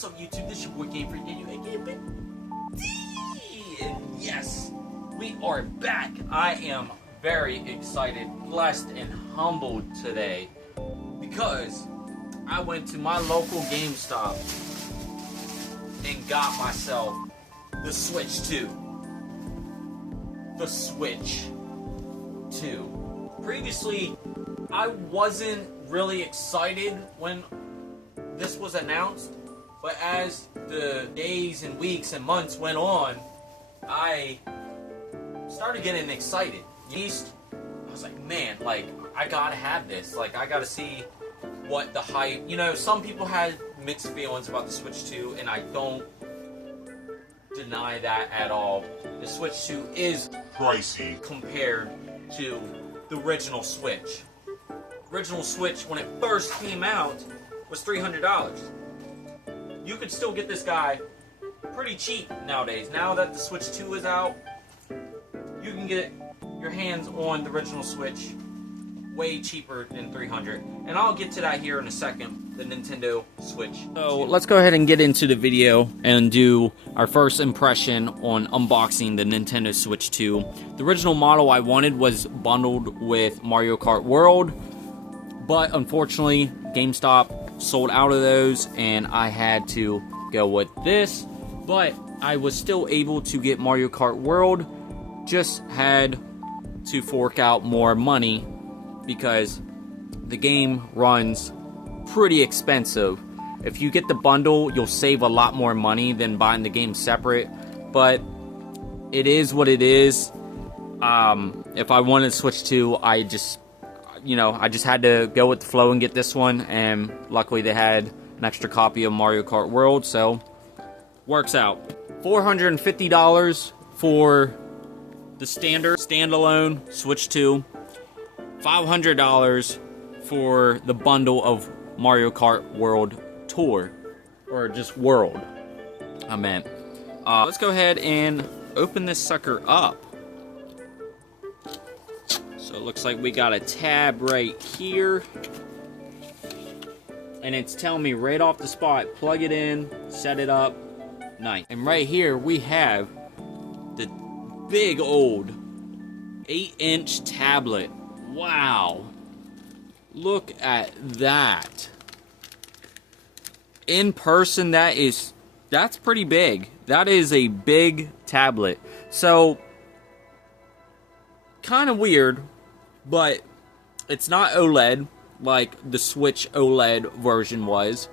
What's up, YouTube? This is your boy Game Freak, and you ain't Big D. And yes, we are back. I am very excited, blessed, and humbled today because I went to my local GameStop and got myself the Switch 2. The Switch 2. Previously, I wasn't really excited when this was announced, but as the days and weeks and months went on, I started getting excited. At least I was like, man, like, I gotta have this. Like, I gotta see what the hype. You know, some people had mixed feelings about the Switch 2, and I don't deny that at all. The Switch 2 is pricey compared to the original Switch. Original Switch, when it first came out, was $300. You could still get this guy pretty cheap nowadays. Now that the Switch 2 is out, you can get your hands on the original Switch way cheaper than $300. And I'll get to that here in a second, the Nintendo Switch 2. So let's go ahead and get into the video and do our first impression on unboxing the Nintendo Switch 2. The original model I wanted was bundled with Mario Kart World, but unfortunately, GameStop sold out of those, and I had to go with this. But I was still able to get Mario Kart World, just had to fork out more money because the game runs pretty expensive. If you get the bundle, you'll save a lot more money than buying the game separate, but it is what it is. If I wanted to switch to, I just had to go with the flow and get this one, and luckily they had an extra copy of Mario Kart World, so works out. $450 for the standalone Switch 2, $500 for the bundle of Mario Kart World Tour, or just World, I meant. Let's go ahead and open this sucker up. So it looks like we got a tab right here, and it's telling me right off the spot, plug it in, set it up, nice. And right here we have the big old 8-inch tablet. Wow, look at that. In person, that's pretty big. That is a big tablet. So kind of weird, but it's not OLED like the Switch OLED version was,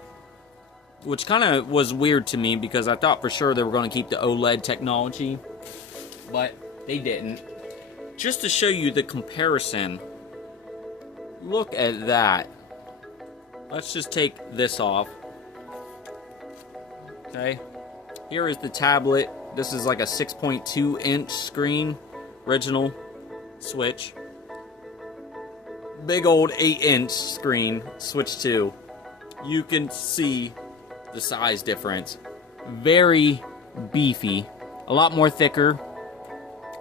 which kind of was weird to me because I thought for sure they were going to keep the OLED technology, but they didn't. Just to show you the comparison, look at that. Let's just take this off. Okay, here is the tablet. This is like a 6.2 inch screen, original Switch. Big old 8-inch screen, Switch 2. You can see the size difference. Very beefy. A lot more thicker.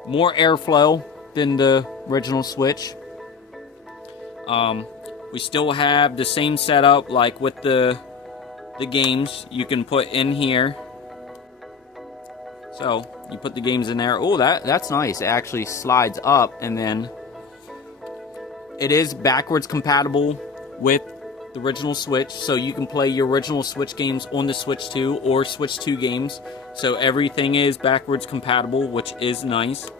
More airflow than the original Switch. We still have the same setup like with the games you can put in here. So you put the games in there. Oh, that's nice. It actually slides up, and then it is backwards compatible with the original Switch, so you can play your original Switch games on the Switch 2 or Switch 2 games. So everything is backwards compatible, which is nice.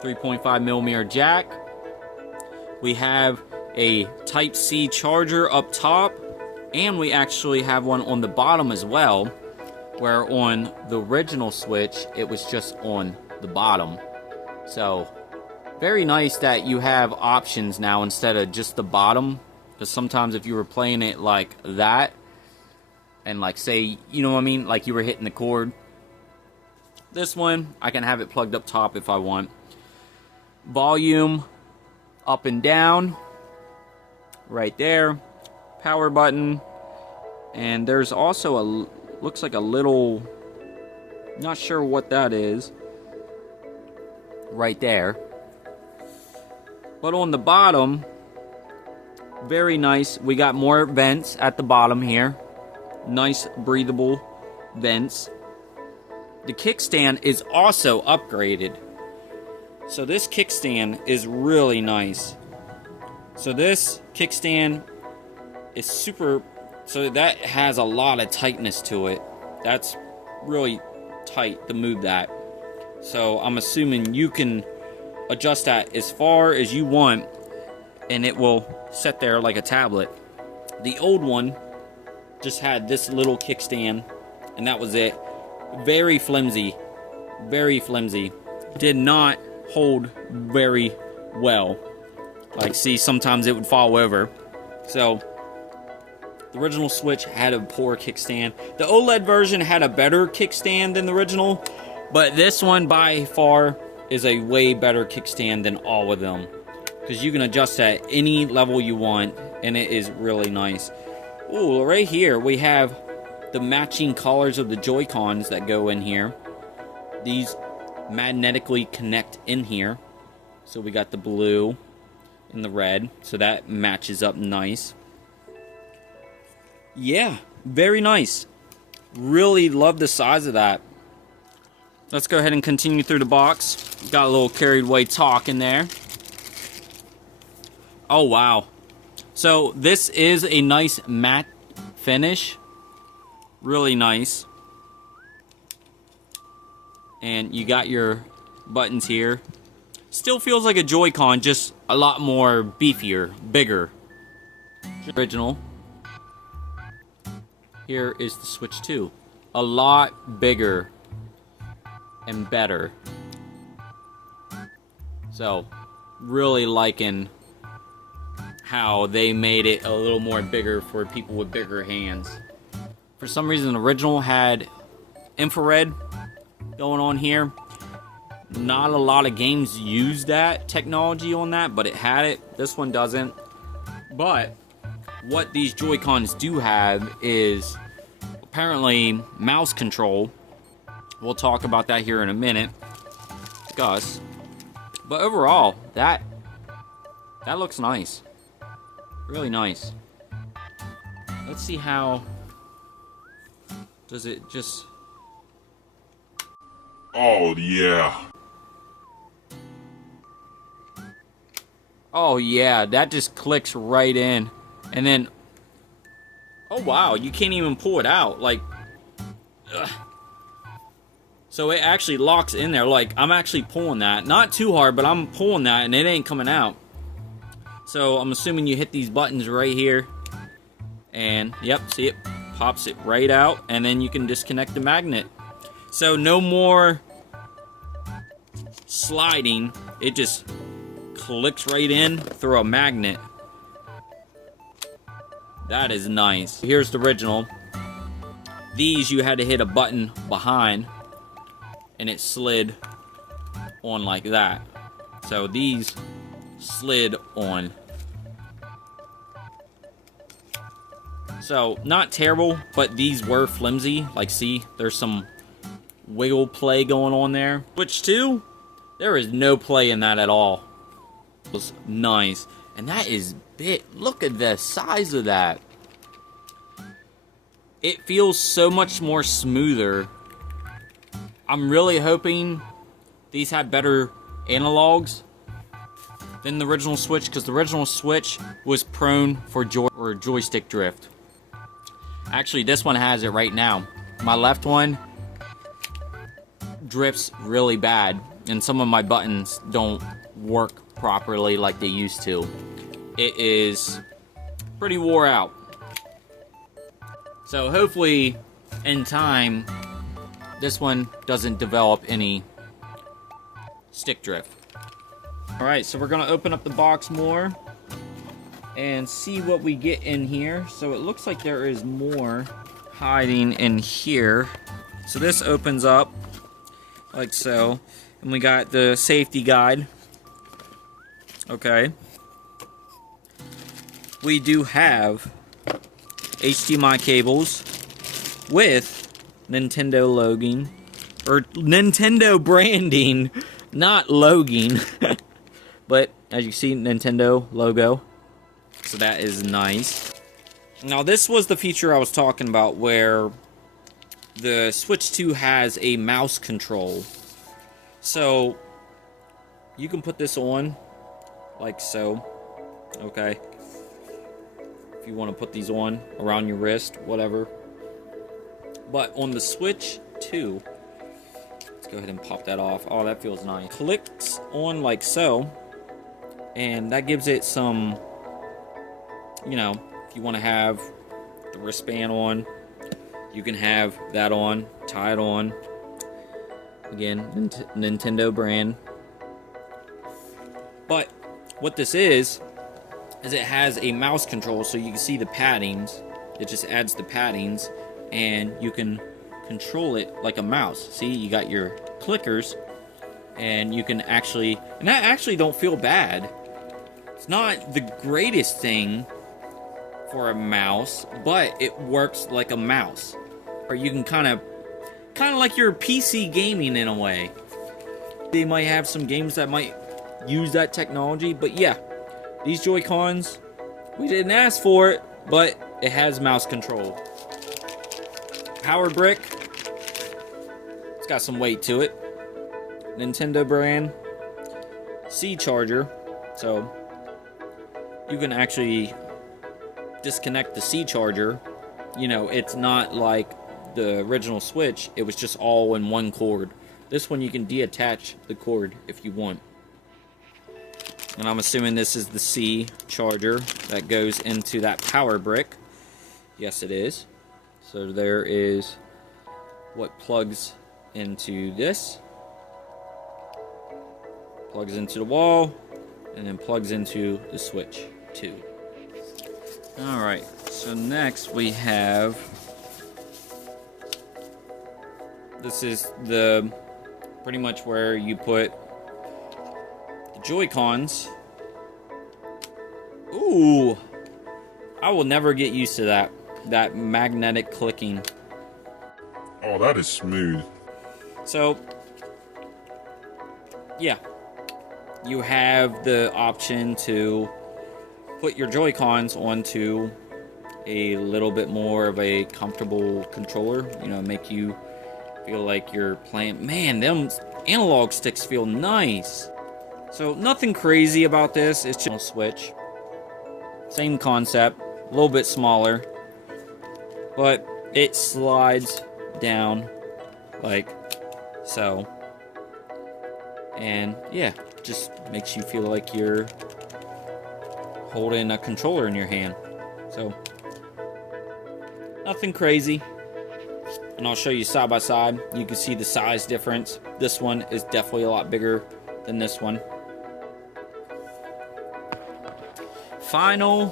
3.5mm jack. We have a Type-C charger up top, and we actually have one on the bottom as well, where on the original Switch, it was just on the bottom. So very nice that you have options now instead of just the bottom, because sometimes if you were playing it like that, and like say, you know what I mean, like you were hitting the chord, this one, I can have it plugged up top if I want. Volume up and down, right there, power button, and there's also a, looks like a little, not sure what that is, right there. But on the bottom, very nice. We got more vents at the bottom here. Nice breathable vents. The kickstand is also upgraded. So this kickstand is really nice. So this kickstand is super, so that has a lot of tightness to it. That's really tight to move that. So I'm assuming you can adjust that as far as you want and it will sit there like a tablet. The old one just had this little kickstand and that was it. Very flimsy. Very flimsy. Did not hold very well. Like, see, sometimes it would fall over. So the original Switch had a poor kickstand. The OLED version had a better kickstand than the original, but this one by far is a way better kickstand than all of them, because you can adjust at any level you want and it is really nice. Ooh, right here we have the matching colors of the Joy-Cons that go in here. These magnetically connect in here. So we got the blue and the red, so that matches up nice. Yeah, very nice. Really love the size of that. Let's go ahead and continue through the box. Got a little carried away talk in there. Oh wow. So this is a nice matte finish. Really nice. And you got your buttons here. Still feels like a Joy-Con, just a lot more beefier, bigger. Original. Here is the Switch 2. A lot bigger and better. So, really liking how they made it a little more bigger for people with bigger hands. For some reason, the original had infrared going on here. Not a lot of games use that technology on that, but it had it. This one doesn't. But what these Joy-Cons do have is apparently mouse control. We'll talk about that here in a minute. Discuss. But overall, that looks nice. Really nice. Let's see how does it just. Oh yeah. Oh yeah, that just clicks right in. And then, oh wow, you can't even pull it out. Like, ugh. So it actually locks in there. Like, I'm actually pulling that. Not too hard, but I'm pulling that and it ain't coming out. So I'm assuming you hit these buttons right here. And, yep, see it pops it right out. And then you can disconnect the magnet. So no more sliding. It just clicks right in through a magnet. That is nice. Here's the original. These you had to hit a button behind and it slid on like that. So these slid on. So not terrible, but these were flimsy. Like, see, there's some wiggle play going on there. Switch 2, there is no play in that at all. It was nice. And that is big. Look at the size of that. It feels so much more smoother. I'm really hoping these have better analogs than the original Switch, because the original Switch was prone for joystick drift. Actually, this one has it right now. My left one drifts really bad, and some of my buttons don't work properly like they used to. It is pretty wore out. So hopefully, in time, this one doesn't develop any stick drift. Alright, so we're going to open up the box more and see what we get in here. So it looks like there is more hiding in here. So this opens up like so. And we got the safety guide. Okay. We do have HDMI cables with Nintendo logging, or Nintendo branding, not logging. But as you see, Nintendo logo. So that is nice. Now this was the feature I was talking about where the Switch 2 has a mouse control. So you can put this on like so. Okay. If you want to put these on around your wrist, whatever. But on the Switch 2, let's go ahead and pop that off. Oh, that feels nice. Clicks on like so, and that gives it some, you know, if you want to have the wristband on, you can have that on, tie it on. Again, Nintendo brand. But what this is it has a mouse control, so you can see the paddings. It just adds the paddings, and you can control it like a mouse. See, you got your clickers, and you can actually, and that actually don't feel bad. It's not the greatest thing for a mouse, but it works like a mouse. Or you can kind of like your PC gaming in a way. They might have some games that might use that technology, but yeah, these Joy-Cons, we didn't ask for it, but it has mouse control. Power brick, it's got some weight to it. Nintendo brand C charger, so you can actually disconnect the C charger. You know, it's not like the original Switch, it was just all in one cord. This one you can deattach the cord if you want. And I'm assuming this is the C charger that goes into that power brick. Yes, it is. So there is what plugs into this. Plugs into the wall, and then plugs into the Switch 2. Alright, so next we have, this is the pretty much where you put the Joy-Cons. Ooh, I will never get used to that magnetic clicking. Oh, that is smooth. So yeah, you have the option to put your Joy-Cons onto a little bit more of a comfortable controller, you know, make you feel like you're playing. Man, them analog sticks feel nice. So nothing crazy about this, it's just a Switch. Same concept, a little bit smaller, but it slides down like so. And yeah, just makes you feel like you're holding a controller in your hand. So nothing crazy. And I'll show you side by side. You can see the size difference. This one is definitely a lot bigger than this one. Final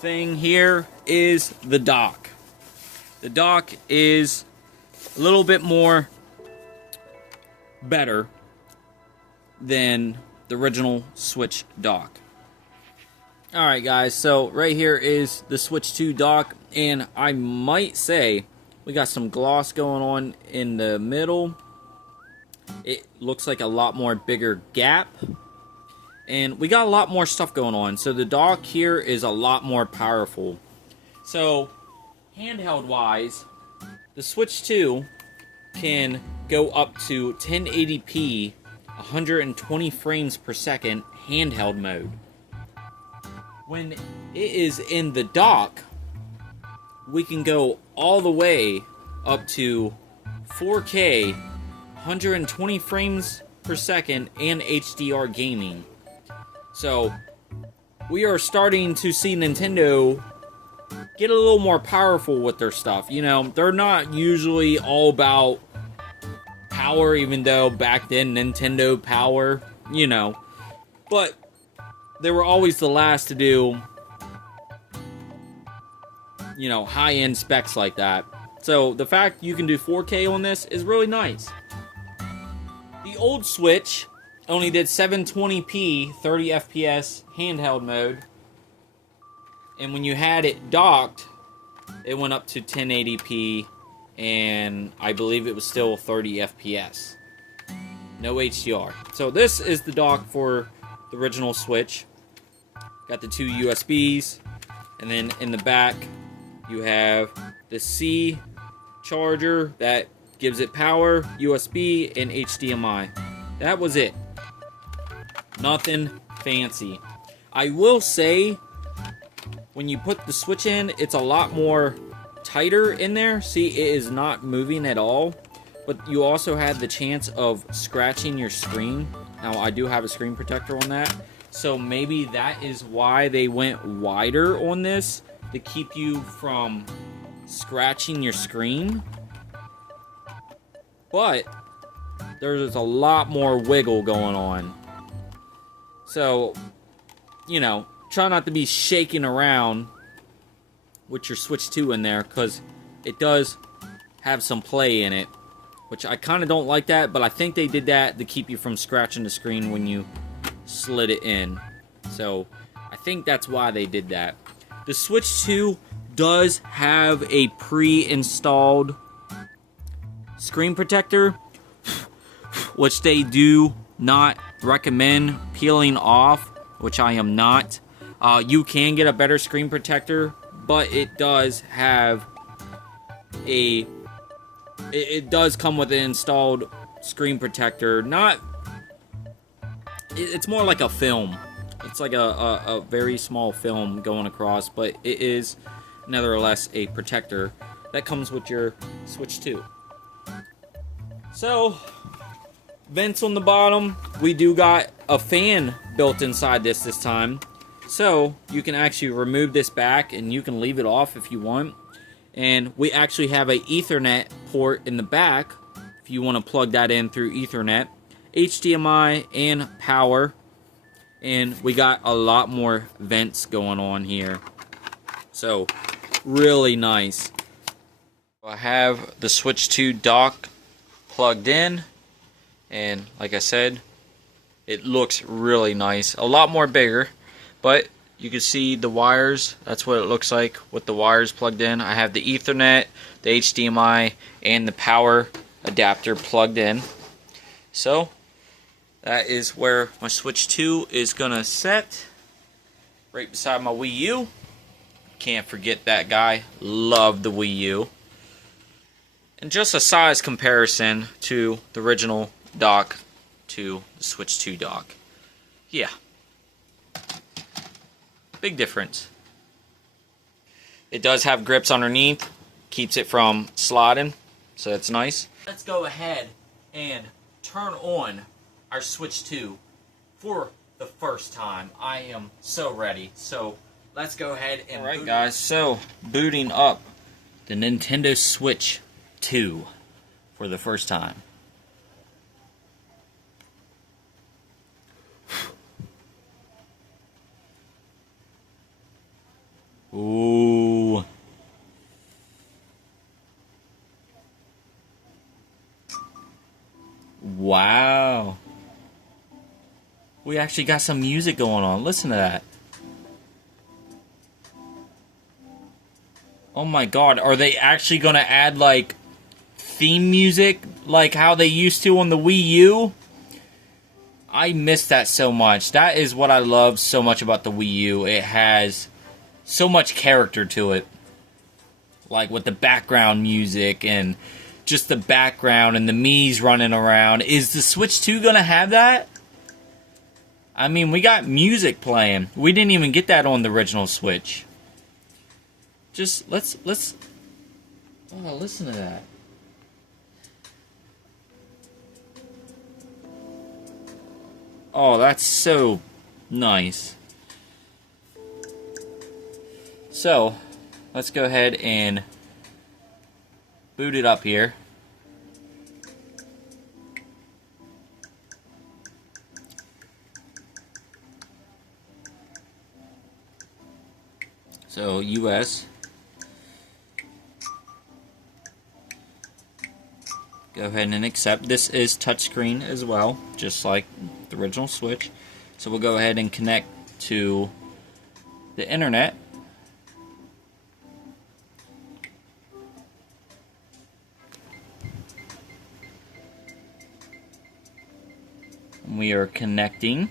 thing here is the dock. The dock is a little bit more better than the original Switch dock. Alright guys, so right here is the Switch 2 dock, and I might say we got some gloss going on in the middle. It looks like a lot more bigger gap, and we got a lot more stuff going on. So the dock here is a lot more powerful. So handheld wise, the Switch 2 can go up to 1080p 120 frames per second handheld mode. When it is in the dock, we can go all the way up to 4K 120 frames per second and HDR gaming. So we are starting to see Nintendo get a little more powerful with their stuff. You know, they're not usually all about power, even though back then Nintendo Power, you know, but they were always the last to do, you know, high-end specs like that. So the fact you can do 4K on this is really nice. The old Switch only did 720p 30 FPS handheld mode, and when you had it docked, it went up to 1080p, and I believe it was still 30 FPS. No HDR. So this is the dock for the original Switch. Got the two USBs, And then in the back, you have the C charger that gives it power, USB, and HDMI. That was it. Nothing fancy. I will say, when you put the switch in, it's a lot more tighter in there. See, it is not moving at all. But you also have the chance of scratching your screen. Now, I do have a screen protector on that. So maybe that is why they went wider on this, to keep you from scratching your screen. But there's a lot more wiggle going on. So, you know, try not to be shaking around with your Switch 2 in there, because it does have some play in it, which I kind of don't like that, but I think they did that to keep you from scratching the screen when you slid it in. So I think that's why they did that. The Switch 2 does have a pre-installed screen protector, which they do not recommend peeling off, which I am not. You can get a better screen protector, but it does have a... It does come with an installed screen protector. Not... It's more like a film. It's like a very small film going across, but it is nevertheless a protector that comes with your Switch 2. So, vents on the bottom. We do got a fan built inside this time. So, you can actually remove this back and you can leave it off if you want. And we actually have a Ethernet port in the back if you want to plug that in through Ethernet. HDMI and power. And we got a lot more vents going on here. So, really nice. I have the Switch 2 dock plugged in. And like I said, it looks really nice. A lot more bigger. But you can see the wires. That's what it looks like with the wires plugged in. I have the Ethernet, the HDMI, and the power adapter plugged in. So, that is where my Switch 2 is going to set. Right beside my Wii U. Can't forget that guy. Love the Wii U. And just a size comparison to the original dock to the Switch 2 dock. Yeah. Big difference. It does have grips underneath. Keeps it from sliding. So that's nice. Let's go ahead and turn on our Switch 2 for the first time. I am so ready. So let's go ahead and... Alright guys, so booting up the Nintendo Switch 2 for the first time. Ooh. Wow. We actually got some music going on. Listen to that. Oh my god, are they actually gonna add like theme music like how they used to on the Wii U? I miss that so much. That is what I love so much about the Wii U. It has so much character to it. Like with the background music and just the background and the Mii's running around. Is the Switch 2 gonna have that? I mean, we got music playing. We didn't even get that on the original Switch. Just, let's... Oh, listen to that. Oh, that's so nice. So, let's go ahead and boot it up here. So, US. Go ahead and accept. This is touchscreen as well, just like the original Switch. So we'll go ahead and connect to the internet. We are connecting.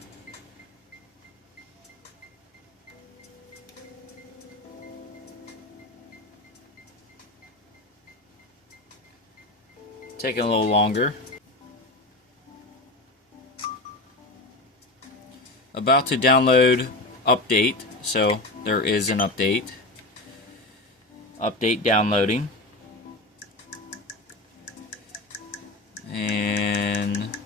Taking a little longer. About to download update. So there is an update. Update downloading. And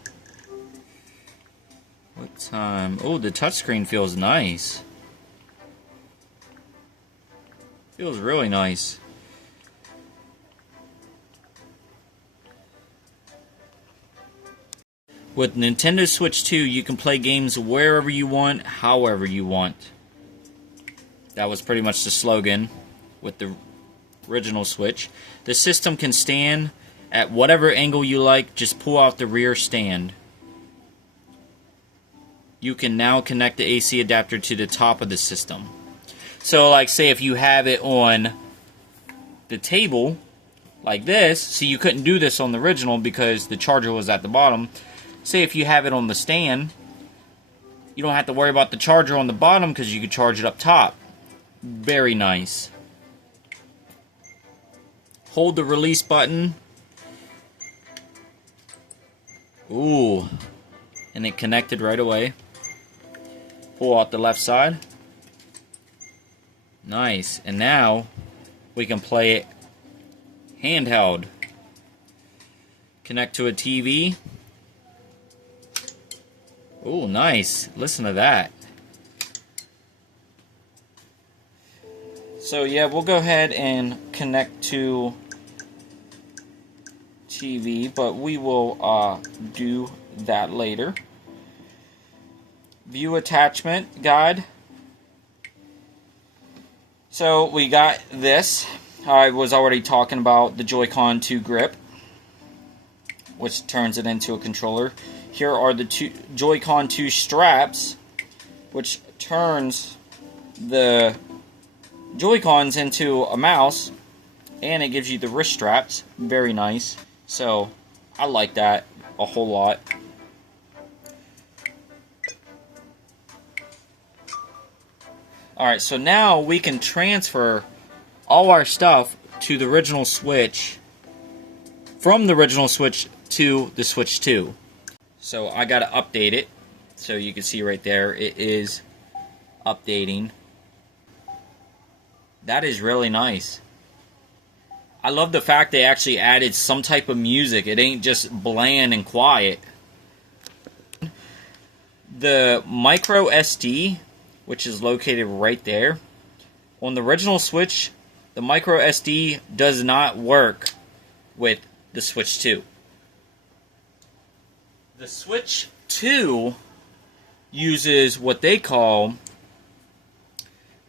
what time? Oh, the touchscreen feels nice. Feels really nice. With Nintendo Switch 2, you can play games wherever you want, however you want. That was pretty much the slogan with the original Switch. The system can stand at whatever angle you like, just pull out the rear stand. You can now connect the AC adapter to the top of the system. So, like, say if you have it on the table, like this, so you couldn't do this on the original because the charger was at the bottom. Say if you have it on the stand, you don't have to worry about the charger on the bottom because you can charge it up top. Very nice. Hold the release button. Ooh. And it connected right away. Pull out the left side. Nice. And now we can play it handheld. Connect to a TV. Oh, nice. Listen to that. So, yeah, we'll go ahead and connect to TV, but we will do that later. View attachment guide. So, we got this. I was already talking about the Joy-Con 2 grip, which turns it into a controller. Here are the two Joy-Con 2 straps, which turns the Joy-Cons into a mouse, and it gives you the wrist straps. Very nice. So, I like that a whole lot. Alright, so now we can transfer all our stuff to the original Switch, from the original Switch to the Switch 2. So I gotta update it. So you can see right there, it is updating. That is really nice. I love the fact they actually added some type of music. It ain't just bland and quiet. The micro SD, which is located right there. On the original Switch, the micro SD does not work with the Switch 2. The Switch 2 uses what they call,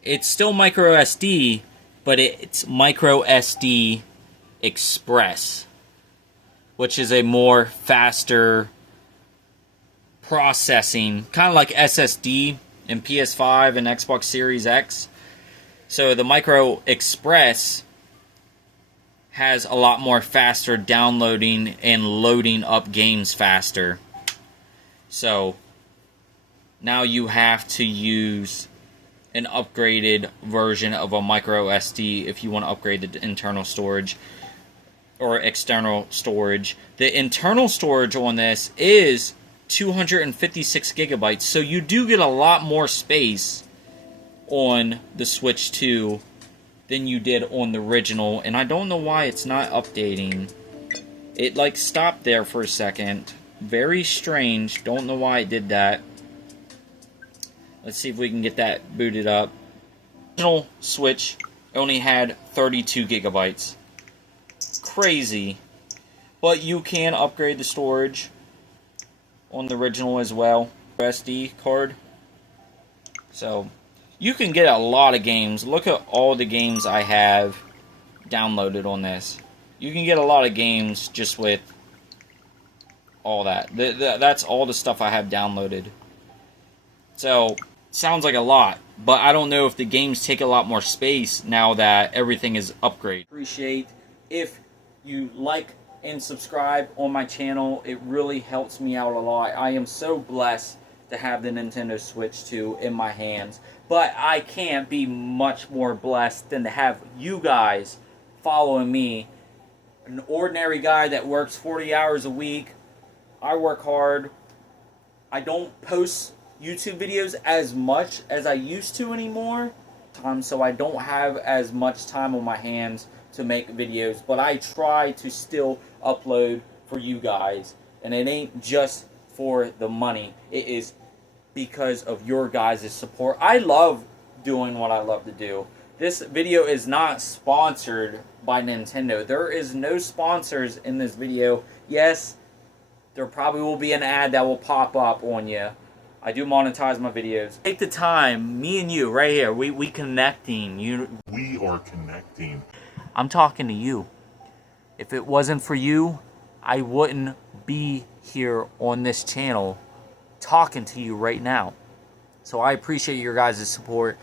it's still micro SD, but it's micro SD Express, which is a more faster processing, kind of like SSD in PS5 and Xbox Series X. So the micro Express has a lot more faster downloading and loading up games faster. So now you have to use an upgraded version of a micro SD if you want to upgrade the internal storage or external storage. The internal storage on this is 256 gigabytes, so you do get a lot more space on the Switch 2 than you did on the original, and I don't know why it's not updating. It like stopped there for a second. Very strange. Don't know why it did that. Let's see if we can get that booted up. The original Switch only had 32 gigabytes. Crazy. But you can upgrade the storage on the original as well. SD card. So you can get a lot of games. Look at all the games I have downloaded on this. You can get a lot of games just with all that. That's all the stuff I have downloaded. So, sounds like a lot, but I don't know if the games take a lot more space now that everything is upgraded. Appreciate if you like and subscribe on my channel. It really helps me out a lot. I am so blessed to have the Nintendo Switch 2 in my hands, but I can't be much more blessed than to have you guys following me an ordinary guy that works 40 hours a week. I work hard. I don't post YouTube videos as much as I used to anymore, so I don't have as much time on my hands to make videos, but I try to still upload for you guys, and it ain't just for the money. It is because of your guys' support. I love doing what I love to do. This video is not sponsored by Nintendo. There is no sponsors in this video. Yes, there probably will be an ad that will pop up on you. I do monetize my videos. Take the time, me and you, right here. We connecting. We are connecting. I'm talking to you. If it wasn't for you, I wouldn't be here on this channel talking to you right now. So I appreciate your guys' support.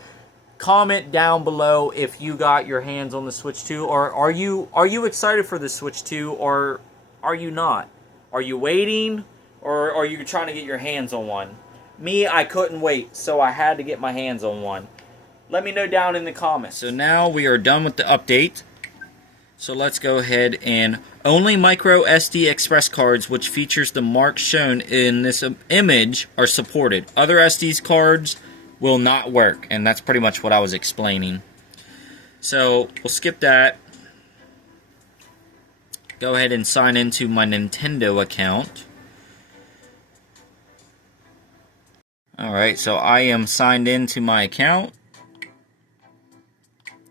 Comment down below if you got your hands on the Switch 2, or are you excited for the Switch 2, or are you not? Are you waiting, or are you trying to get your hands on one? Me, I couldn't wait, so I had to get my hands on one. Let me know down in the comments. So now we are done with the update. So let's go ahead and only micro SD express cards which features the marks shown in this image are supported. Other SD cards will not work, and that's pretty much what I was explaining. So we'll skip that. Go ahead and sign into my Nintendo account. Alright, so I am signed into my account.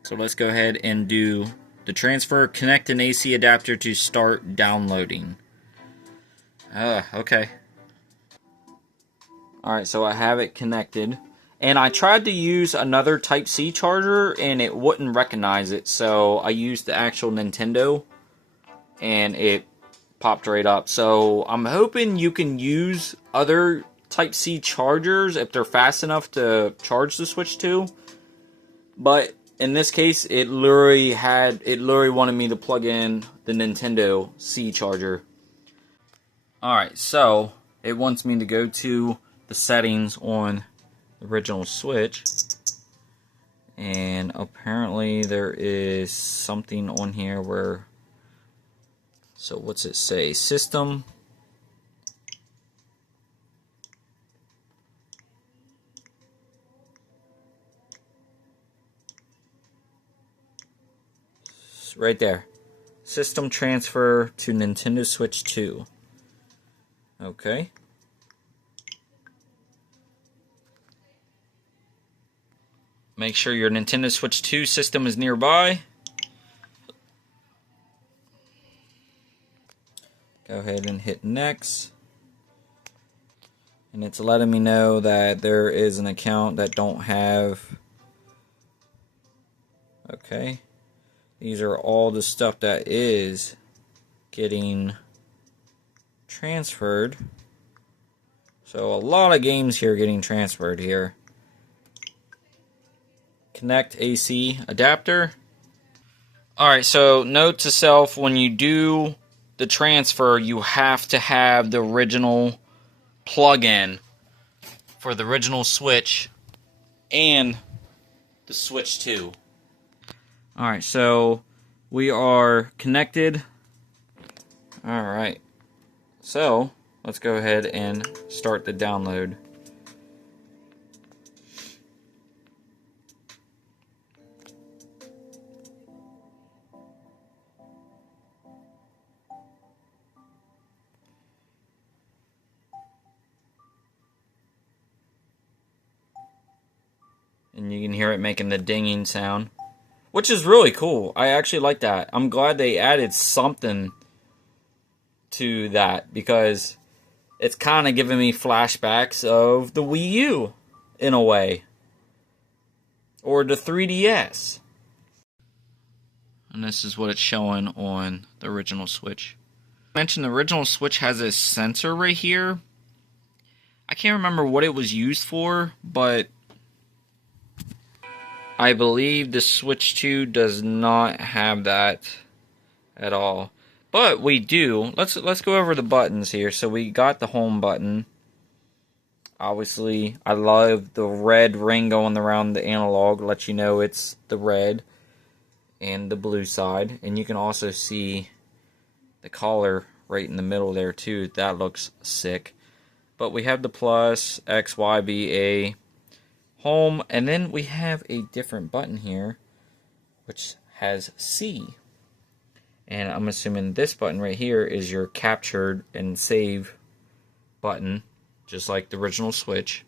So let's go ahead and do the transfer, connect an AC adapter to start downloading. Okay. Alright, so I have it connected. And I tried to use another Type-C charger and it wouldn't recognize it. So I used the actual Nintendo and it popped right up. So I'm hoping you can use other Type-C chargers if they're fast enough to charge the Switch 2. But in this case, it literally wanted me to plug in the Nintendo C charger. Alright, so it wants me to go to the settings on the original Switch. And apparently there is something on here where... So what's it say? System. Right there. System transfer to Nintendo Switch 2. Okay. Make sure your Nintendo Switch 2 system is nearby. Go ahead and hit next. And it's letting me know that there is an account that don't have... Okay. These are all the stuff that is getting transferred. So a lot of games here getting transferred here. Connect AC adapter. Alright, so note to self, when you do the transfer, you have to have the original plug-in for the original Switch and the Switch 2. Alright, so we are connected. Alright, so let's go ahead and start the download. And you can hear it making the dinging sound, which is really cool. I actually like that. I'm glad they added something to that, because it's kind of giving me flashbacks of the Wii U in a way, or the 3DS. And this is what it's showing on the original Switch. I mentioned the original Switch has a sensor right here. I can't remember what it was used for, but I believe the Switch 2 does not have that at all. But we do. Let's go over the buttons here. So we got the home button. Obviously, I love the red ring going around the analog. Let you know it's the red and the blue side. And you can also see the collar right in the middle there too. That looks sick. But we have the plus, X, Y, B, A, home, and then we have a different button here, which has C. And I'm assuming this button right here is your captured and save button, just like the original Switch.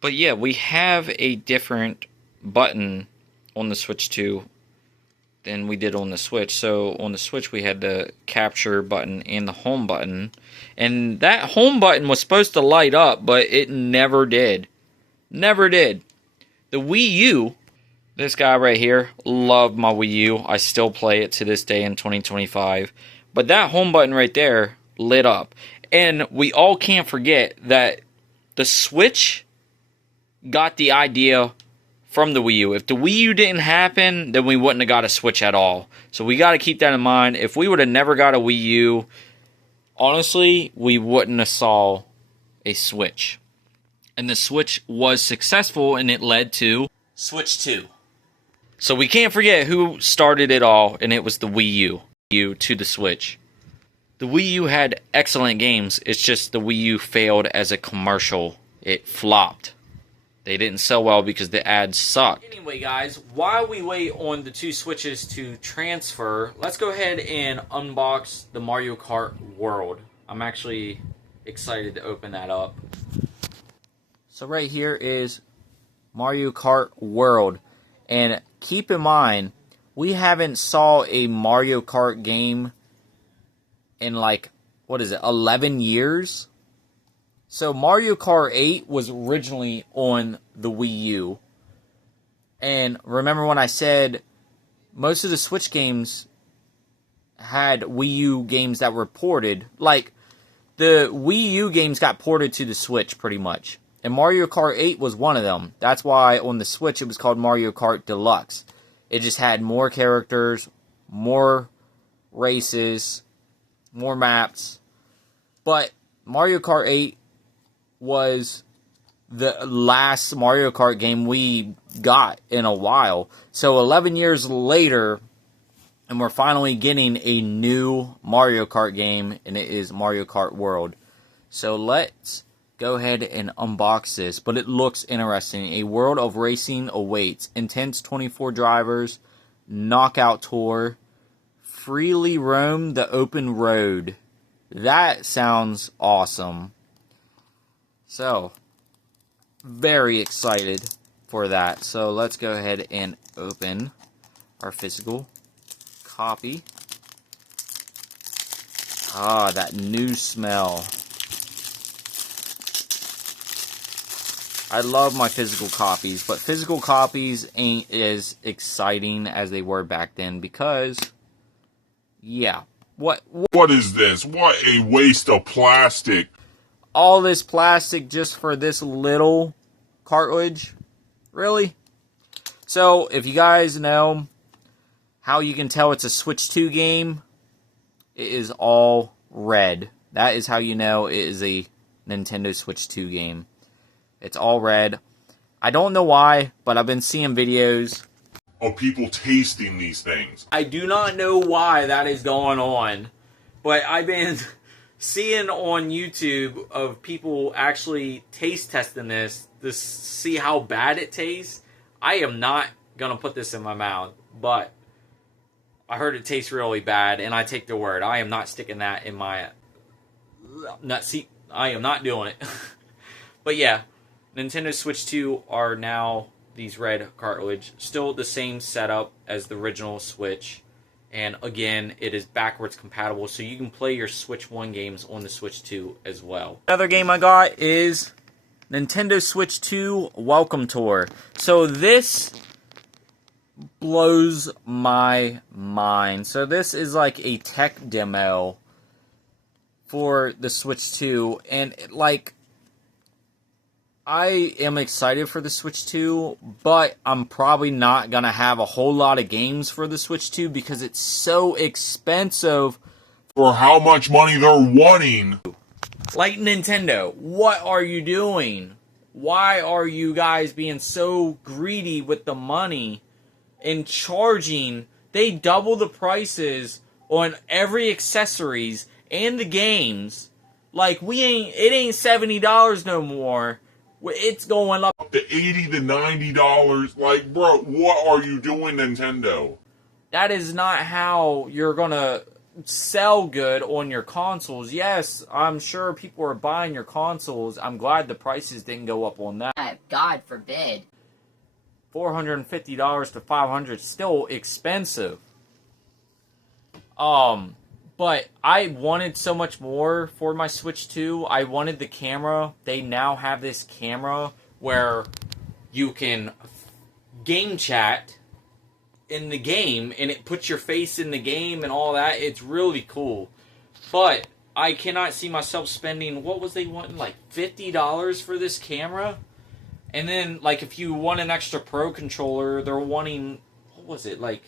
But yeah, we have a different button on the Switch 2 than we did on the Switch. So on the Switch we had the capture button and the home button. And that home button was supposed to light up, but it never did. Never did. The Wii U, this guy right here, loved my Wii U. I still play it to this day in 2025. But that home button right there lit up. And we all can't forget that the Switch got the idea from the Wii U. If the Wii U didn't happen, then we wouldn't have got a Switch at all. So we got to keep that in mind. If we would have never got a Wii U, honestly, we wouldn't have saw a Switch. And the Switch was successful, and it led to Switch 2. So we can't forget who started it all, and it was the Wii U to the Switch. The Wii U had excellent games. It's just the Wii U failed as a commercial. It flopped. They didn't sell well because the ads sucked. Anyway, guys, while we wait on the two Switches to transfer, let's go ahead and unbox the Mario Kart World. I'm actually excited to open that up. So right here is Mario Kart World. And keep in mind, we haven't saw a Mario Kart game in like, 11 years? So Mario Kart 8 was originally on the Wii U. And remember when I said most of the Switch games had Wii U games that were ported. Like, the Wii U games got ported to the Switch pretty much. And Mario Kart 8 was one of them. That's why on the Switch it was called Mario Kart Deluxe. It just had more characters, more races, more maps. But Mario Kart 8 was the last Mario Kart game we got in a while. So 11 years later, and we're finally getting a new Mario Kart game, and it is Mario Kart World. So let's go ahead and unbox this, but it looks interesting. A world of racing awaits. Intense 24 drivers, knockout tour, freely roam the open road. That sounds awesome. So, very excited for that. So let's go ahead and open our physical copy. Ah, that new smell. I love my physical copies, but physical copies ain't as exciting as they were back then because, yeah. What is this? What a waste of plastic. All this plastic just for this little cartridge? Really? So, if you guys know how you can tell it's a Switch 2 game, it is all red. That is how you know it is a Nintendo Switch 2 game. It's all red. I don't know why, but I've been seeing videos Of people tasting these things. I do not know why that is going on, but I've been seeing on YouTube of people actually taste testing this to see how bad it tastes. I am not going to put this in my mouth, but I heard it tastes really bad, and I take the word. I am not sticking that in my... I am not doing it. But yeah, Nintendo Switch 2 are now these red cartridge. Still the same setup as the original Switch. And again, it is backwards compatible, so you can play your Switch 1 games on the Switch 2 as well. Another game I got is Nintendo Switch 2 Welcome Tour. So this blows my mind. So this is like a tech demo for the Switch 2. And like, I am excited for the Switch 2, but I'm probably not going to have a whole lot of games for the Switch 2 because it's so expensive. For how much money they're wanting. Like, Nintendo, what are you doing? Why are you guys being so greedy with the money and charging? They double the prices on every accessories and the games. Like, it ain't $70 no more. It's going up to $80 to $90. Like, bro, what are you doing, Nintendo? that is not how you're gonna sell good on your consoles. Yes, I'm sure people are buying your consoles. I'm glad the prices didn't go up on that. God forbid. $450 to $500, still expensive. But I wanted so much more for my Switch 2. I wanted the camera. They now have this camera where you can game chat in the game, and it puts your face in the game and all that. It's really cool. But I cannot see myself spending, what was they wanting, like $50 for this camera? And then, like, if you want an extra Pro controller, they're wanting, what was it, like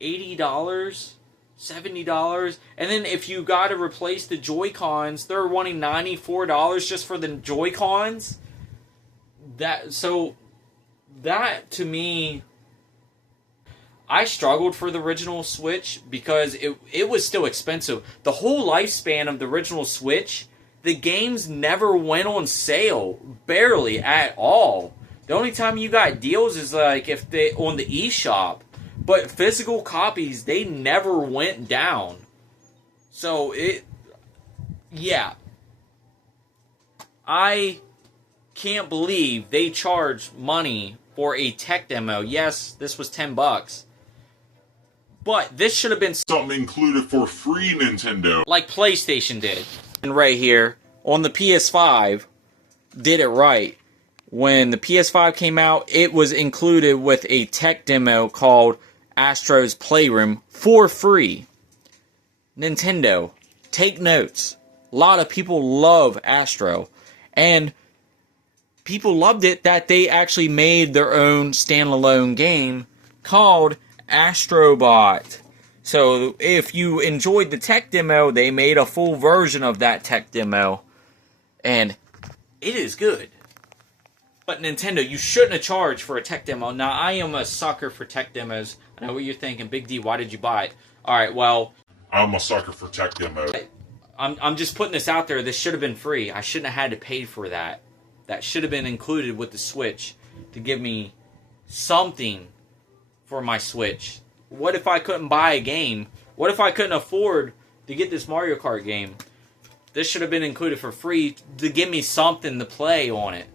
$80? $70, and then if you got to replace the Joy-Cons, they're wanting $94 just for the Joy-Cons. That to me, I struggled for the original Switch because it was still expensive. The whole lifespan of the original Switch, the games never went on sale, barely at all. The only time you got deals is like if they on the eShop. But physical copies, they never went down. So, yeah. I can't believe they charged money for a tech demo. Yes, this was $10. But this should have been Something included for free, Nintendo. like PlayStation did. And right here, on the PS5, did it right. When the PS5 came out, it was included with a tech demo called Astro's Playroom for free. Nintendo, take notes. A lot of people love Astro. And people loved it that they actually made their own standalone game called Astrobot. So if you enjoyed the tech demo, they made a full version of that tech demo. And it is good. But Nintendo, you shouldn't have charged for a tech demo. Now, I am a sucker for tech demos. I know what you're thinking. Big D, why did you buy it? Alright, well, I'm a sucker for tech demos. I'm just putting this out there. This should have been free. I shouldn't have had to pay for that. That should have been included with the Switch to give me something for my Switch. What if I couldn't buy a game? What if I couldn't afford to get this Mario Kart game? This should have been included for free to give me something to play on it.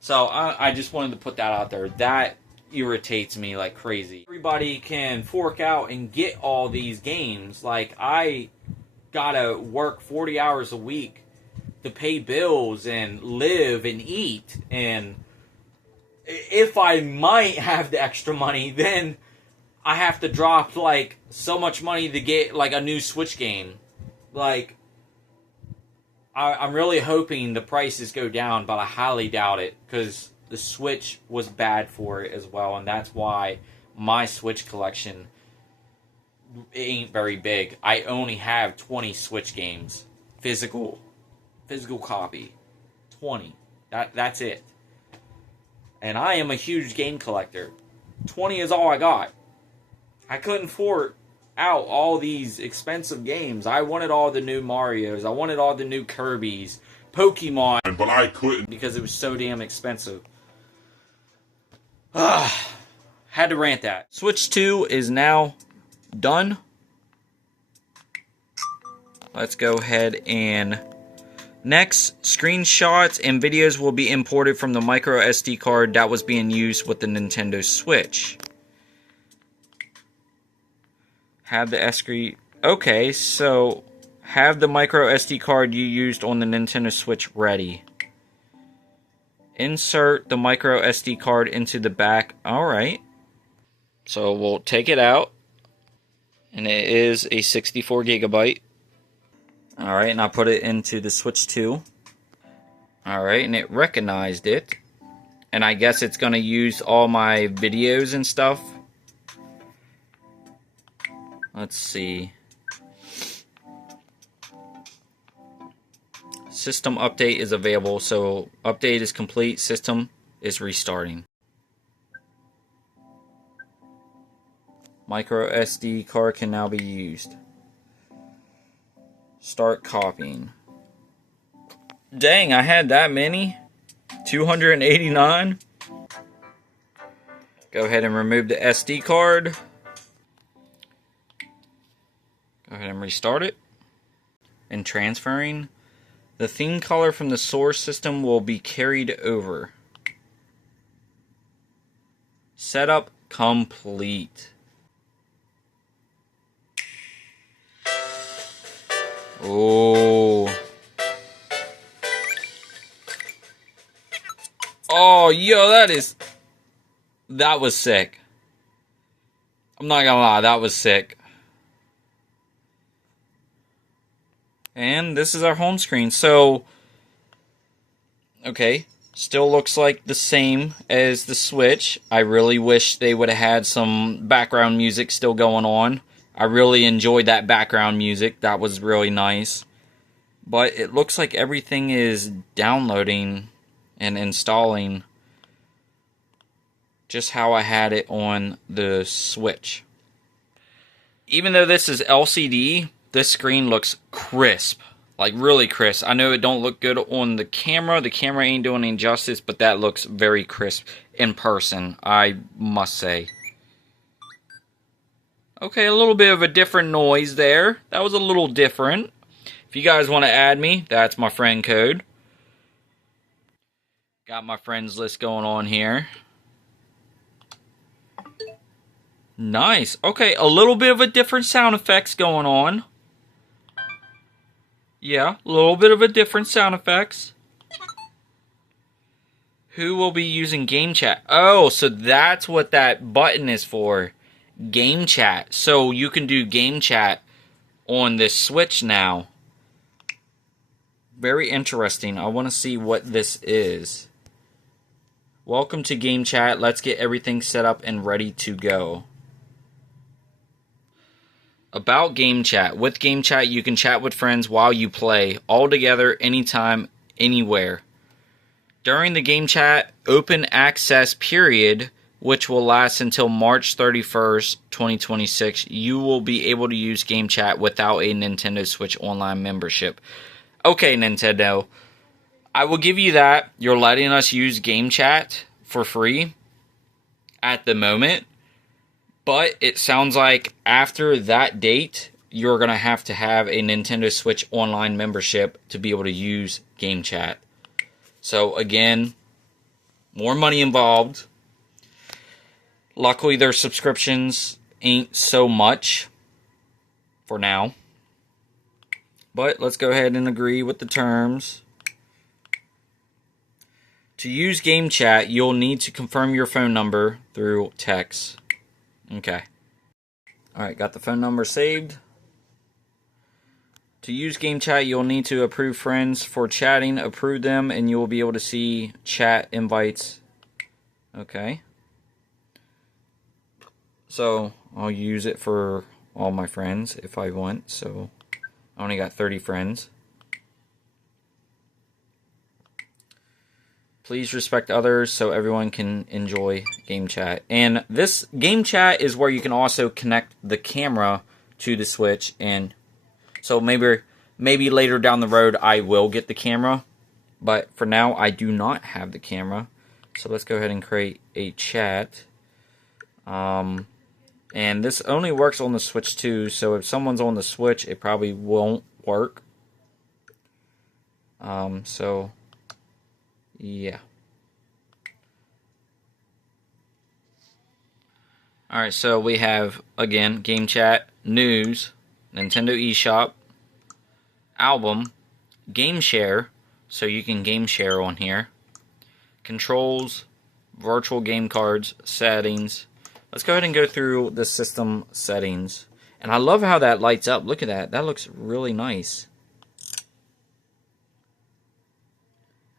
So, I just wanted to put that out there. That irritates me like crazy. Everybody can fork out and get all these games. Like, I gotta work 40 hours a week to pay bills and live and eat. And if I might have the extra money, then I have to drop, like, so much money to get, like, a new Switch game. Like, I'm really hoping the prices go down, but I highly doubt it, because the Switch was bad for it as well, and that's why my Switch collection ain't very big. I only have 20 Switch games. Physical copy. 20. That's it. And I am a huge game collector. 20 is all I got. I couldn't afford out all these expensive games. I wanted all the new Marios. I wanted all the new Kirby's, Pokemon. But I couldn't. Because it was so damn expensive. Had to rant that. Switch 2 is now done. Let's go ahead and... Next, screenshots and videos will be imported from the micro SD card that was being used with the Nintendo Switch. Have the SD... Okay, so have the micro SD card you used on the Nintendo Switch ready. Insert the micro SD card into the back. Alright. So we'll take it out. And it is a 64 gigabyte. Alright, and I put it into the Switch 2. Alright, and it recognized it. And I guess it's going to use all my videos and stuff. Let's see. System update is available, so update is complete, system is restarting. Micro SD card can now be used. Start copying. Dang, I had that many? 289? Go ahead and remove the SD card. Go ahead and restart it. And transferring. The theme color from the source system will be carried over. Setup complete. Oh. Oh, yo, that was sick. I'm not gonna lie, that was sick. And this is our home screen. So, okay, still looks like the same as the Switch. I really wish they would have had some background music still going on. I really enjoyed that background music. That was really nice. But it looks like everything is downloading and installing just how I had it on the Switch. Even though this is LCD, this screen looks crisp. Like really crisp. I know it don't look good on the camera. The camera ain't doing any justice, but that looks very crisp in person, I must say. Okay, a little bit of a different noise there. That was a little different. If you guys want to add me, that's my friend code. Got my friends list going on here. Nice. Okay, a little bit of a different sound effects going on. Yeah, a little bit of a different sound effects. Who will be using game chat? Oh, so that's what that button is for. Game chat. So you can do game chat on this Switch now. Very interesting. I want to see what this is. Welcome to game chat. Let's get everything set up and ready to go. About game chat. With game chat, you can chat with friends while you play, all together, anytime, anywhere. During the game chat open access period, which will last until March 31st, 2026, you will be able to use game chat without a Nintendo Switch Online membership. Okay, Nintendo, I will give you that. You're letting us use game chat for free at the moment. But it sounds like after that date, you're going to have a Nintendo Switch Online membership to be able to use game chat. So again, more money involved. Luckily, their subscriptions ain't so much for now. But let's go ahead and agree with the terms. To use game chat, you'll need to confirm your phone number through text. Okay. Alright, got the phone number saved. To use game chat, you'll need to approve friends for chatting. Approve them, and you will be able to see chat invites. Okay. So, I'll use it for all my friends if I want. So, I only got 30 friends. Please respect others so everyone can enjoy game chat. And this game chat is where you can also connect the camera to the Switch. And so maybe later down the road I will get the camera. But for now I do not have the camera. So let's go ahead and create a chat. And this only works on the Switch too. So if someone's on the Switch, it probably won't work. So yeah. Alright, so we have, again, game chat, news, Nintendo eShop, album, game share, so you can game share on here, controls, virtual game cards, settings. Let's go ahead and go through the system settings. And I love how that lights up. Look at that. That looks really nice.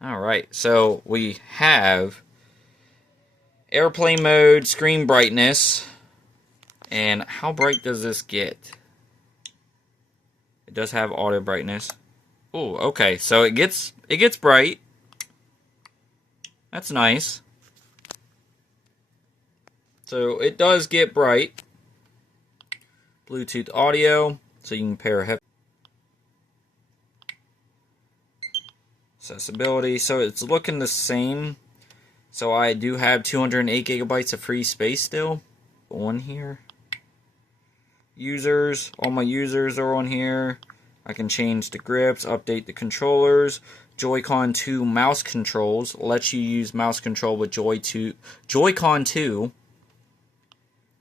Alright, so we have airplane mode, screen brightness, and how bright does this get? It does have auto brightness. Oh, okay, so it gets bright. That's nice. So it does get bright. Bluetooth audio, so you can pair headphones. Accessibility, so it's looking the same. So I do have 208 gigabytes of free space still on here. Users, all my users are on here. I can change the grips, update the controllers. Joy-Con 2 mouse controls lets you use mouse control with Joy-Con 2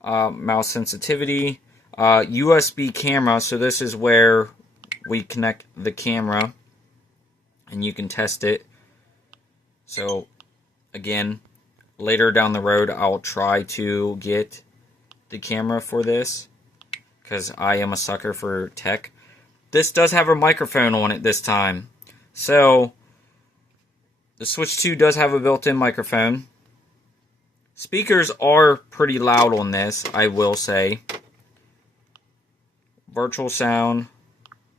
mouse sensitivity. USB camera, so this is where we connect the camera and you can test it. So again, later down the road I'll try to get the camera for this because I am a sucker for tech. This does have a microphone on it this time. So the Switch 2 does have a built-in microphone. Speakers are pretty loud on this, I will say. Virtual sound,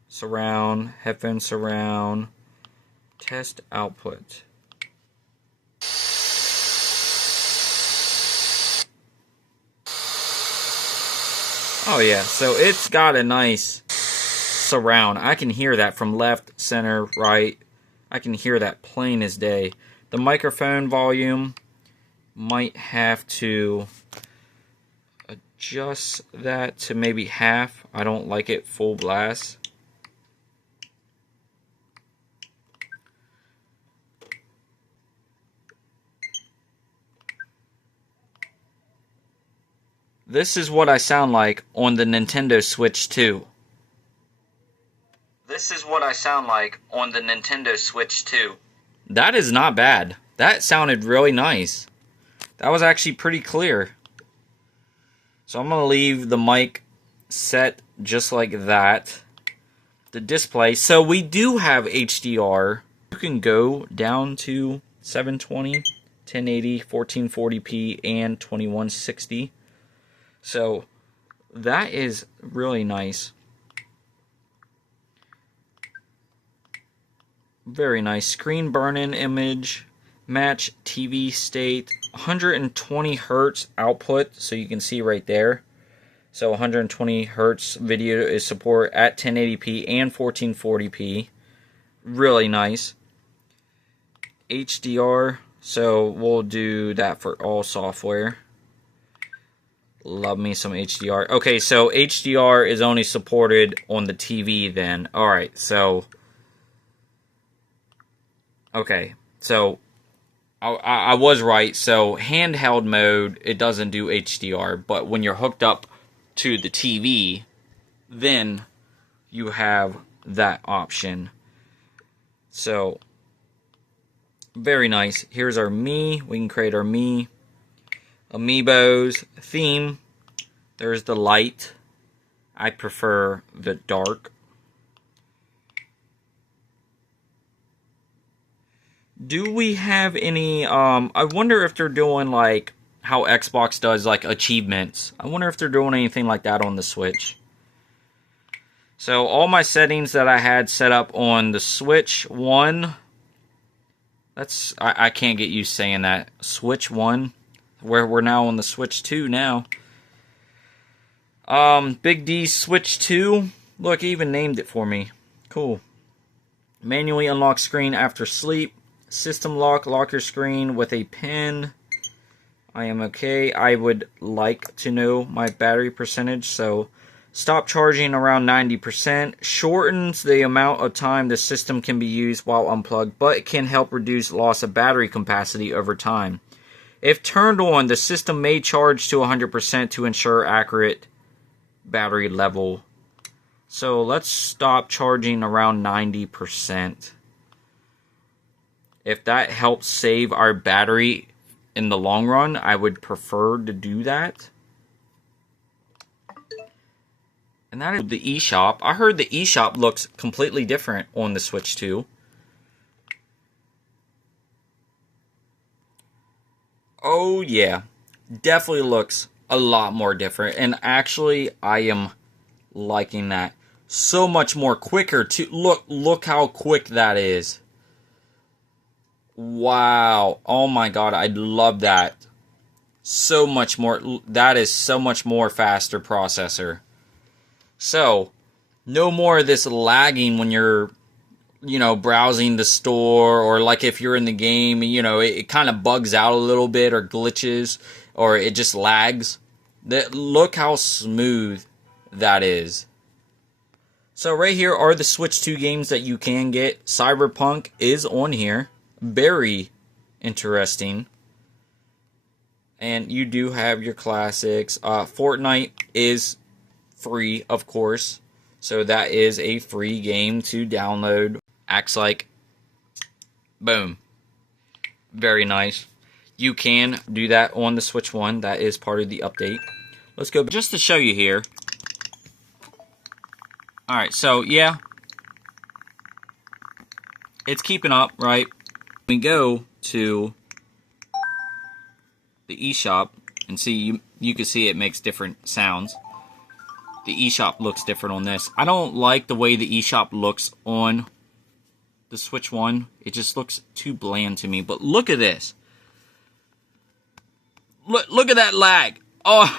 surround, headphone surround, test output. Oh yeah, so it's got a nice surround. I can hear that from left, center, right. I can hear that plain as day. The microphone volume, might have to adjust that to maybe half. I don't like it full blast. This is what I sound like on the Nintendo Switch 2. This is what I sound like on the Nintendo Switch 2. That is not bad. That sounded really nice. That was actually pretty clear. So I'm going to leave the mic set just like that. The display. So we do have HDR. You can go down to 720, 1080, 1440p, and 2160. So that is really nice. Very nice. Screen burn-in image. Match TV state. 120 hertz output. So you can see right there. So 120 hertz video is support at 1080p and 1440p. Really nice. HDR. So we'll do that for all software. Love me some HDR. Okay, so HDR is only supported on the TV then. Alright, so... Okay, so... I was right. So, handheld mode, it doesn't do HDR. But when you're hooked up to the TV, then you have that option. So, very nice. Here's our Me. We can create our Me. Amiibos. Theme. There's the light. I prefer the dark. Do we have any, I wonder if they're doing like how Xbox does like achievements. I wonder if they're doing anything like that on the Switch. So all my settings that I had set up on the Switch 1, I can't get used saying that. Switch 1, where we're now on the Switch 2 now. Big D Switch 2, look, it even named it for me. Cool. Manually unlock screen after sleep. System lock, lock your screen with a pin. I am okay. I would like to know my battery percentage. So, stop charging around 90%. Shortens the amount of time the system can be used while unplugged, but it can help reduce loss of battery capacity over time. If turned on, the system may charge to 100% to ensure accurate battery level. So, let's stop charging around 90%. If that helps save our battery in the long run, I would prefer to do that. And that is the eShop. I heard the eShop looks completely different on the Switch 2. Oh yeah, definitely looks a lot more different. And actually, I am liking that. So much more quicker too. Look how quick that is. Wow. Oh my god, I love that. So much more. That is so much more faster processor. So, no more of this lagging when you're, browsing the store, or like if you're in the game, it kind of bugs out a little bit or glitches or it just lags. Look how smooth that is. So right here are the Switch 2 games that you can get. Cyberpunk is on here. Very interesting. And you do have your classics. Fortnite is free, of course. So that is a free game to download. Acts like. Boom. Very nice. You can do that on the Switch 1. That is part of the update. Let's go just to show you here. Alright, so yeah. It's keeping up, right? We go to the eShop and see, you can see it makes different sounds. The eShop looks different on this. I don't like the way the eShop looks on the Switch 1. It just looks too bland to me. But look at this. Look at that lag. Oh,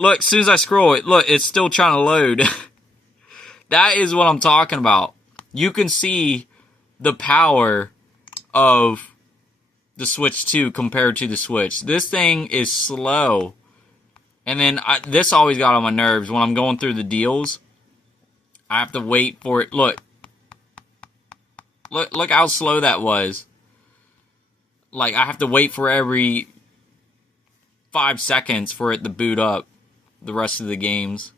look, as soon as I scroll it, look, it's still trying to load. That is what I'm talking about. You can see the power of the Switch 2 compared to the Switch. This thing is slow. And then this always got on my nerves when I'm going through the deals. I have to wait for it. Look how slow that was. Like, I have to wait for every 5 seconds for it to boot up the rest of the games.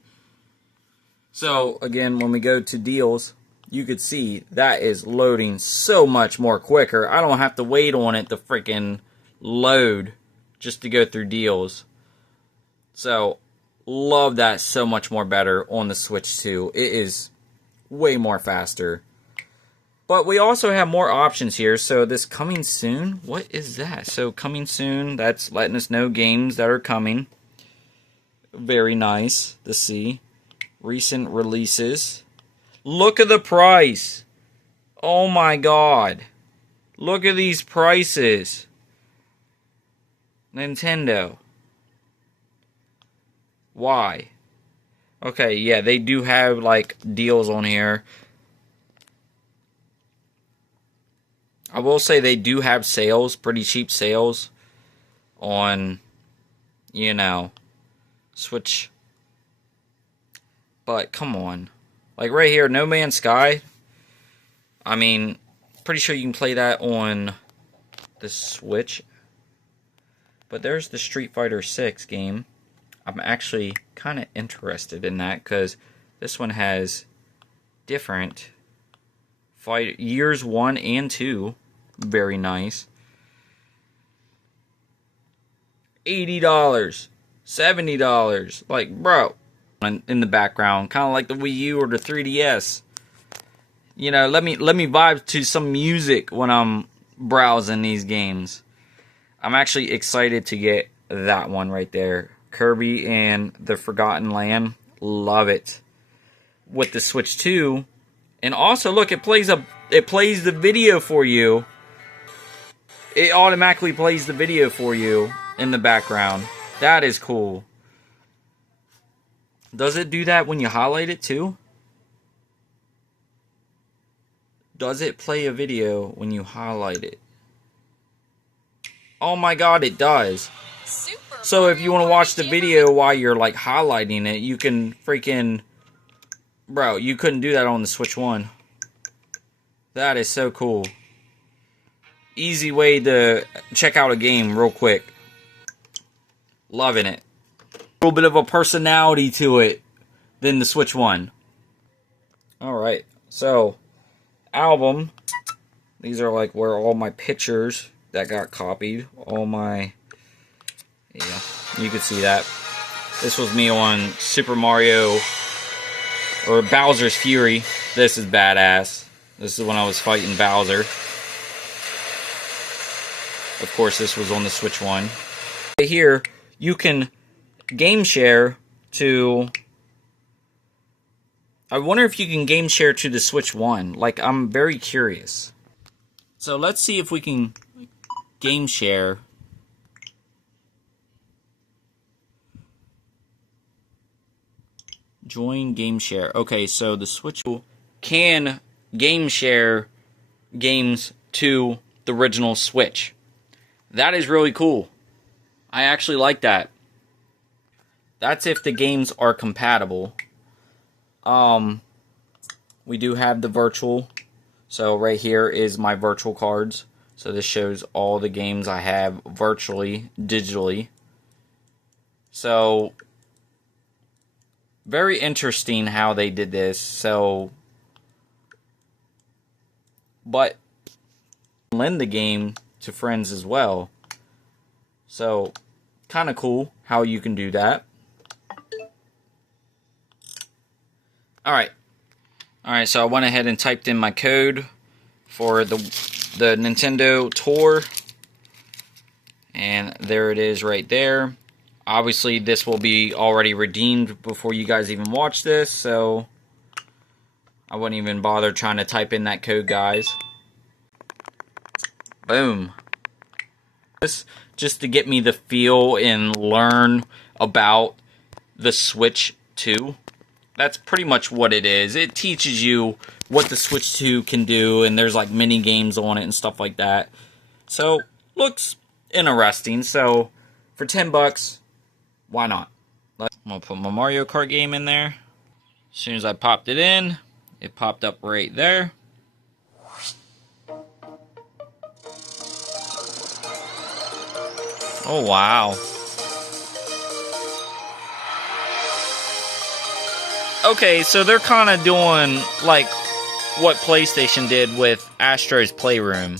So, again, when we go to deals, you could see that is loading so much more quicker. I don't have to wait on it to freaking load just to go through deals. So, love that so much more better on the Switch 2. It is way more faster. But we also have more options here. So, this coming soon, what is that? So, coming soon, that's letting us know games that are coming. Very nice to see. Recent releases. Look at the price. Oh my god. Look at these prices. Nintendo. Why? Okay, yeah, they do have like deals on here. I will say they do have sales, pretty cheap sales on, Switch. But come on. Like right here, No Man's Sky. I mean, pretty sure you can play that on the Switch. But there's the Street Fighter 6 game. I'm actually kind of interested in that because this one has different years 1 and 2. Very nice. $80. $70. Like, bro. In the background, kind of like the Wii U or the 3DS. Let me vibe to some music when I'm browsing these games. I'm actually excited to get that one right there, Kirby and the Forgotten Land. Love it. With the Switch 2, and also look, it plays the video for you. It automatically plays the video for you in the background. That is cool. Does it do that when you highlight it too? Does it play a video when you highlight it? Oh my god, it does. So if you want to watch the video while you're like highlighting it, you can freaking... Bro, you couldn't do that on the Switch 1. That is so cool. Easy way to check out a game real quick. Loving it. A little bit of a personality to it than the Switch 1. Alright, so album. These are like where all my pictures that got copied. All my, yeah, you can see that. This was me on Super Mario or Bowser's Fury. This is badass. This is when I was fighting Bowser. Of course, this was on the Switch 1. Here, you can game share to... I wonder if you can game share to the Switch 1. Like, I'm very curious. So, let's see if we can game share. Join game share. Okay, so the Switch can game share games to the original Switch. That is really cool. I actually like that. That's if the games are compatible. We do have the virtual. So right here is my virtual cards. So this shows all the games I have virtually, digitally. So very interesting how they did this. So, but lend the game to friends as well. So kind of cool how you can do that. Alright, so I went ahead and typed in my code for the Nintendo tour, and there it is right there. Obviously this will be already redeemed before you guys even watch this, so I wouldn't even bother trying to type in that code, guys. Boom. This just to get me the feel and learn about the Switch 2. That's pretty much what it is. It teaches you what the Switch 2 can do, and there's like mini games on it and stuff like that. So, looks interesting. So, for 10 bucks, why not? I'm gonna put my Mario Kart game in there. As soon as I popped it in, it popped up right there. Oh, wow. Okay, so they're kind of doing like what PlayStation did with Astro's Playroom.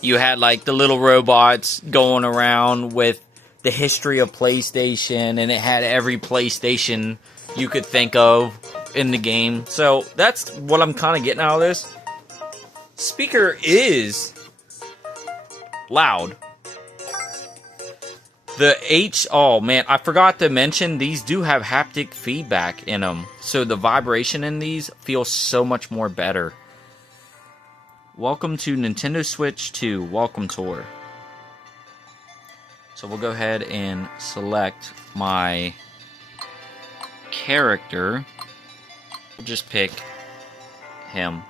You had like the little robots going around with the history of PlayStation, and it had every PlayStation you could think of in the game. So that's what I'm kind of getting out of this. Speaker is loud. Oh man, I forgot to mention, these do have haptic feedback in them. So the vibration in these feels so much more better. Welcome to Nintendo Switch 2 Welcome Tour. So we'll go ahead and select my character. We'll just pick him.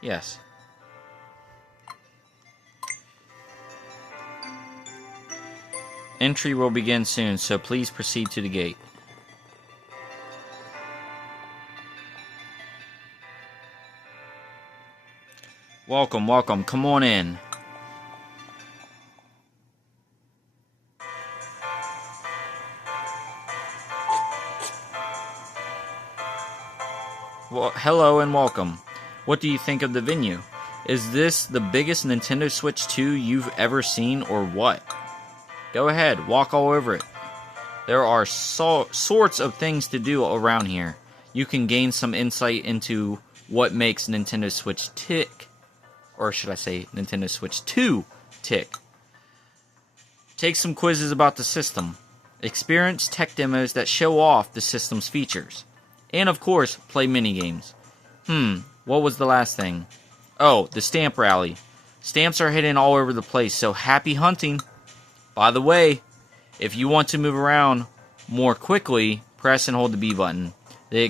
Yes. Entry will begin soon, so please proceed to the gate. Welcome, welcome. Come on in. Well, hello and welcome. What do you think of the venue? Is this the biggest Nintendo Switch 2 you've ever seen, or what? Go ahead, walk all over it. There are sorts of things to do around here. You can gain some insight into what makes Nintendo Switch tick. Or should I say Nintendo Switch 2 tick. Take some quizzes about the system. Experience tech demos that show off the system's features. And of course, play minigames. What was the last thing? Oh, the stamp rally. Stamps are hidden all over the place, so happy hunting! By the way, if you want to move around more quickly, press and hold the B button. The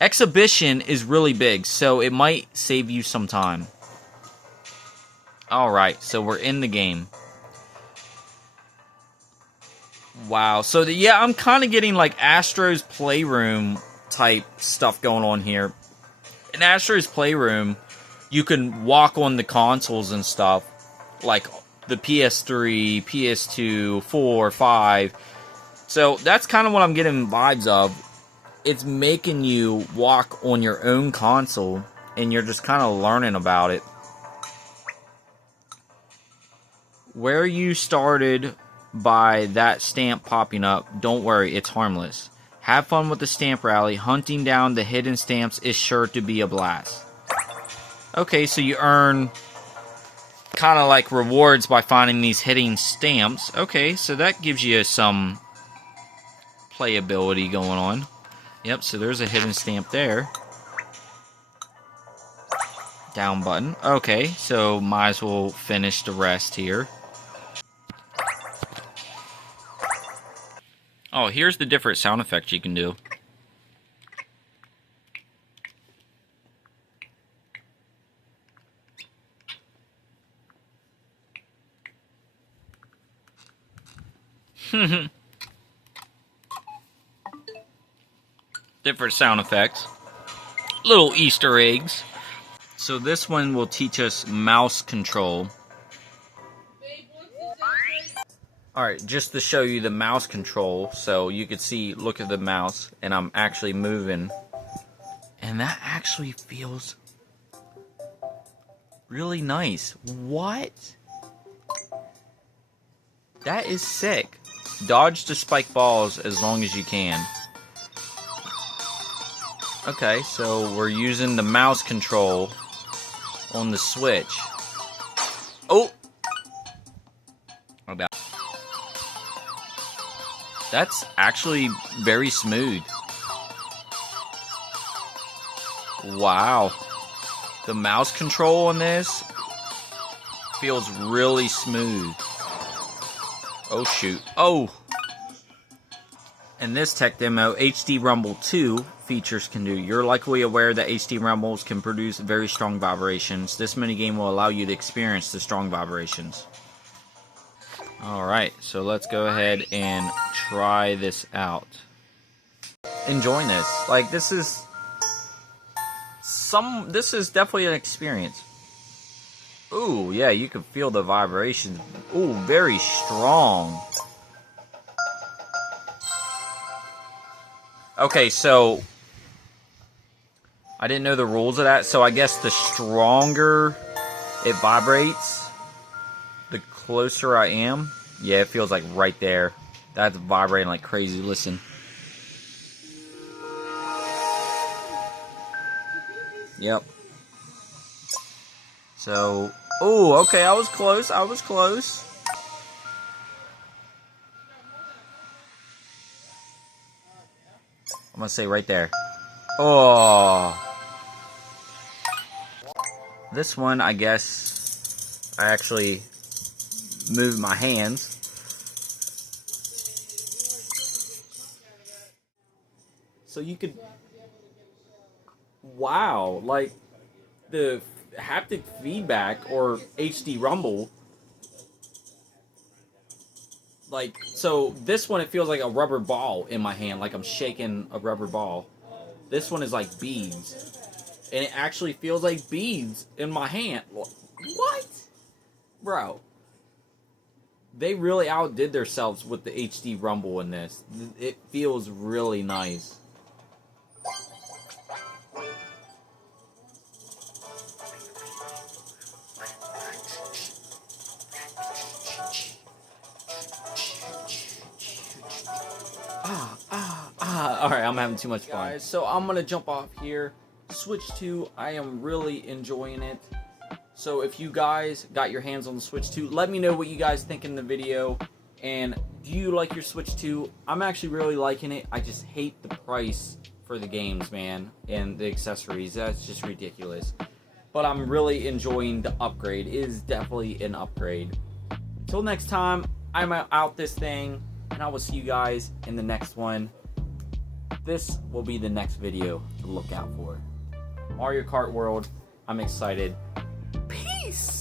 exhibition is really big, so it might save you some time. Alright, so we're in the game. Wow, so yeah, I'm kind of getting like Astro's Playroom type stuff going on here. In Astro's Playroom, you can walk on the consoles and stuff, like the PS3, PS2, 4, 5. So that's kind of what I'm getting vibes of. It's making you walk on your own console, and you're just kind of learning about it. Where you started by that stamp popping up, don't worry, it's harmless. Have fun with the stamp rally. Hunting down the hidden stamps is sure to be a blast. Okay, so you earn kind of like rewards by finding these hidden stamps. Okay, so that gives you some playability going on. Yep, so there's a hidden stamp there. Down button. Okay, so might as well finish the rest here. Oh, here's the different sound effects you can do. Different sound effects. Little Easter eggs. So this one will teach us mouse control. Alright, just to show you the mouse control, so you can see, look at the mouse, and I'm actually moving. And that actually feels really nice. What? That is sick. Dodge the spike balls as long as you can. Okay, so we're using the mouse control on the Switch. Oh! That's actually very smooth. Wow. The mouse control on this feels really smooth. Oh shoot. Oh! In this tech demo, HD Rumble 2 features can do. You're likely aware that HD Rumbles can produce very strong vibrations. This minigame will allow you to experience the strong vibrations. Alright, so let's go ahead and try this out. Enjoying this. Like, this is definitely an experience. Ooh, yeah, you can feel the vibrations. Ooh, very strong. Okay, so I didn't know the rules of that, so I guess the stronger it vibrates, the closer I am. Yeah, it feels like right there. That's vibrating like crazy. Listen. Yep. So, oh, okay, I was close. I was close. I'm gonna say right there. Oh. This one, I guess, I actually moved my hands. So you could, wow, like the haptic feedback or HD Rumble, like, so this one, it feels like a rubber ball in my hand, like I'm shaking a rubber ball. This one is like beads, and it actually feels like beads in my hand. What? Bro. They really outdid themselves with the HD Rumble in this. It feels really nice. Alright, I'm having too much fun. Guys, so I'm gonna jump off here. Switch 2, I am really enjoying it. So if you guys got your hands on the Switch 2, let me know what you guys think in the video. And do you like your Switch 2? I'm actually really liking it. I just hate the price for the games, man, and the accessories. That's just ridiculous. But I'm really enjoying the upgrade. It is definitely an upgrade. Till next time, I'm out this thing, and I will see you guys in the next one. This will be the next video to look out for. Mario Kart World. I'm excited. Peace!